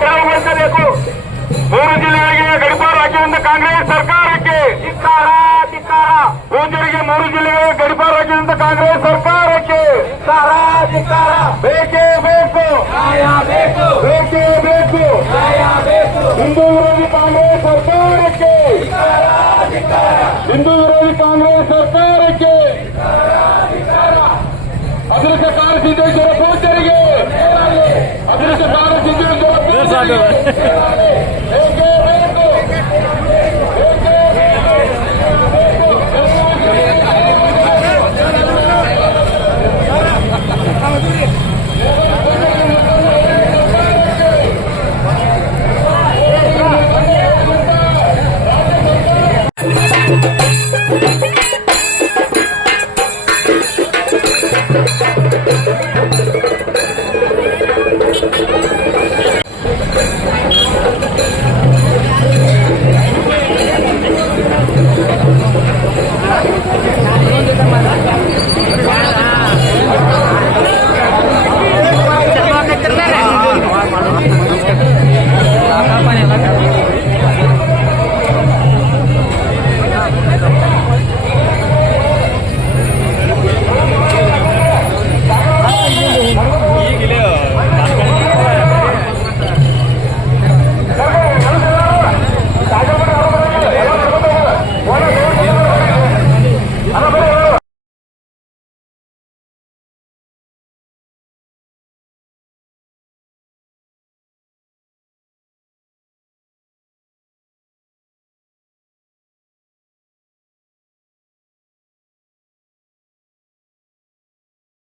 ತೆರವುಗೊಳಿಸಬೇಕು. 3 ಜಿಲ್ಲೆಗಳಿಗೆ ಗಡಿಪಾರು ಹಾಕಿದಂತ ಕಾಂಗ್ರೆಸ್ ಸರ್ಕಾರಕ್ಕೆ ಧಿಕ್ಕಾರ. ಪೂಜಾರಿಗೆ 3 ಜಿಲ್ಲೆಗಳಿಗೆ ಗಡಿಪಾರು ಹಾಕಿದಂತ ಕಾಂಗ್ರೆಸ್ ಸರ್ಕಾರಕ್ಕೆ ಬೇಕೇ ಬೇಕು, ಬೇಕೇ ಬೇಕು. ಹಿಂದೂ ವಿರೋಧಿ ಕಾಂಗ್ರೆಸ್ ಸರ್ಕಾರಕ್ಕೆ, ಹಿಂದೂ ವಿರೋಧಿ ಕಾಂಗ್ರೆಸ್ ಸರ್ಕಾರಕ್ಕೆ ಅದೃಷ್ಟ ಕಾರಸಿದ್ದೇಶ್ವರ ಪೂಜಾರಿಗೆ, ಅದೃಷ್ಟ ಕಾರಸಿದ್ದೇಶ್ವರ ಪೂಜಾರಿಗೆ ಬೇಕೇ ಬೇಕು.